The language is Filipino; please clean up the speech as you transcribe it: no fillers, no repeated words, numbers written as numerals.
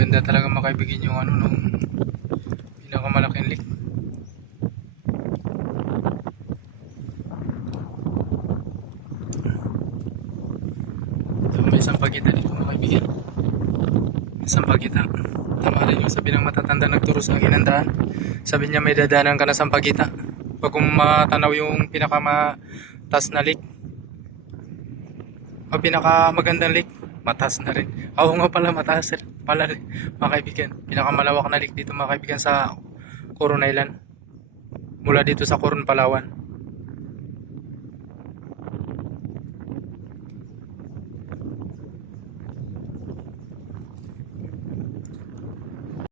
Ganda talaga mga kaibigan yung ano nung pinakamalaking lake. So, may sampagita dito mga kaibigan. May sampagita. Tama rin yung sabi ng matatanda nagturo sa akin ng daan. Sabi niya may dadaanan ka na sampagita. Pag kung matanaw yung pinakamataas na lake o pinakamagandang lake, mataas na rin. Oo nga pala, mataas pala mga kaibigan. Pinakamalawak na lake dito mga kaibigan sa Coron Island. Mula dito sa Coron, Palawan.